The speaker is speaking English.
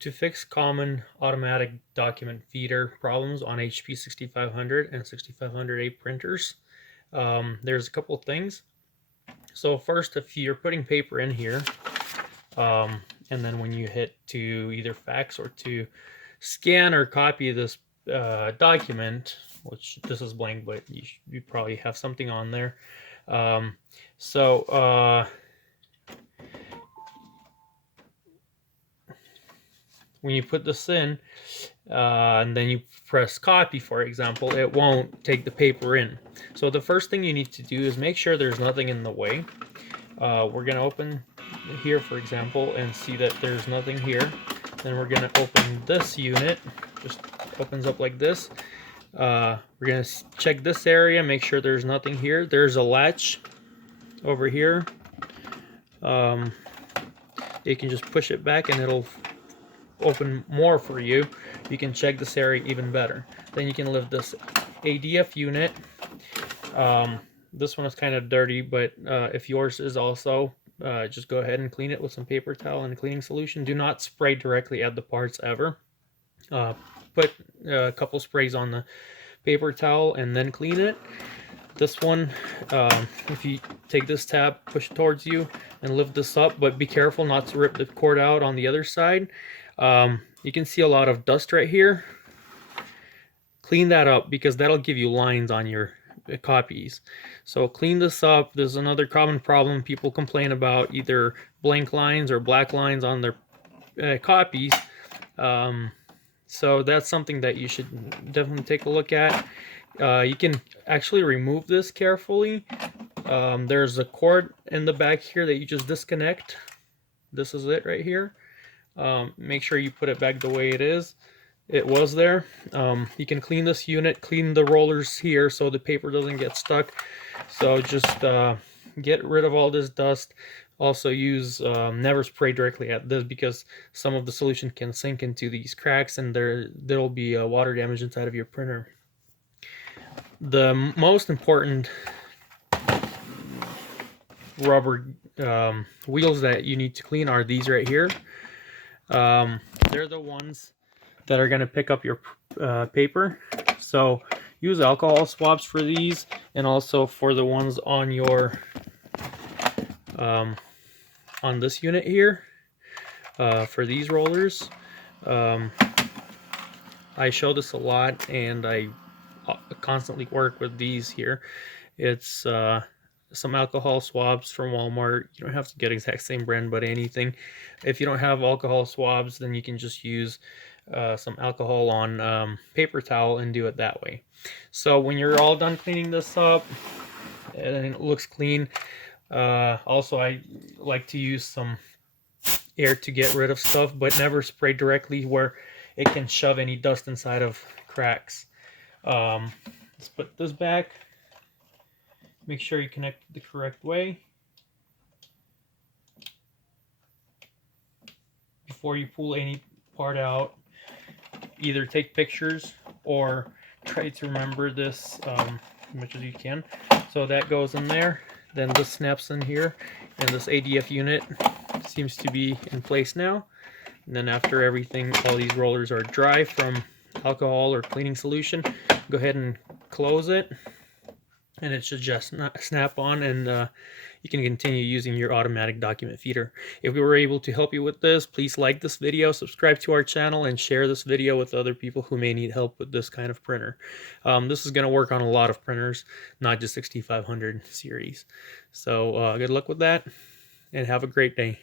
To fix common automatic document feeder problems on HP 6500 and 6500A printers, there's a couple things. So first, if you're putting paper in here, and then when you hit to either fax or to scan or copy this document, which this is blank, but you probably have something on there. Um, so when you put this in, and then you press copy, for example, it won't take the paper in. So the first thing you need to do is make sure there's nothing in the way. We're going to open here, for example, and see that there's nothing here. Then we're going to open this unit, just opens up like this. We're going to check this area, make sure there's nothing here. There's a latch over here. You can just push it back and it'll open more for you. You can check this area even better. Then you can lift this ADF unit. This one is kind of dirty, but if yours is also, just go ahead and clean it with some paper towel and a cleaning solution. Do not spray directly at the parts ever. Put a couple sprays on the paper towel and then clean it. This one, if you take this tab, push it towards you and lift this up, but be careful not to rip the cord out on the other side. You can see a lot of dust right here. Clean that up because that'll give you lines on your copies. So clean this up. There's another common problem people complain about, either blank lines or black lines on their copies. So that's something that you should definitely take a look at. You can actually remove this carefully. There's a cord in the back here that you just disconnect. This is it right here. Make sure you put it back the way it is. It was there. You can clean this unit, clean the rollers here so the paper doesn't get stuck. So just get rid of all this dust. Also use, never spray directly at this because some of the solution can sink into these cracks and there'll be water damage inside of your printer. The most important rubber wheels that you need to clean are these right here. They're the ones that are going to pick up your paper. So use alcohol swabs for these, and also for the ones on your on this unit here, for these rollers. I show this a lot, and I constantly work with these here. It's some alcohol swabs from Walmart. You don't have to get exact same brand, but anything. If you don't have alcohol swabs, then you can just use some alcohol on paper towel and do it that way. So when you're all done cleaning this up and it looks clean, also I like to use some air to get rid of stuff, but never spray directly where it can shove any dust inside of cracks. Let's put this back. Make sure you connect it the correct way. Before you pull any part out, either take pictures or try to remember this as much as you can. So that goes in there. Then this snaps in here, and this ADF unit seems to be in place now. And then after everything, all these rollers are dry from alcohol or cleaning solution, go ahead and close it, and it should just snap on, and you can continue using your automatic document feeder. If we were able to help you with this, please like this video, subscribe to our channel, and share this video with other people who may need help with this kind of printer. This is going to work on a lot of printers, not just 6500 series. So good luck with that, and have a great day.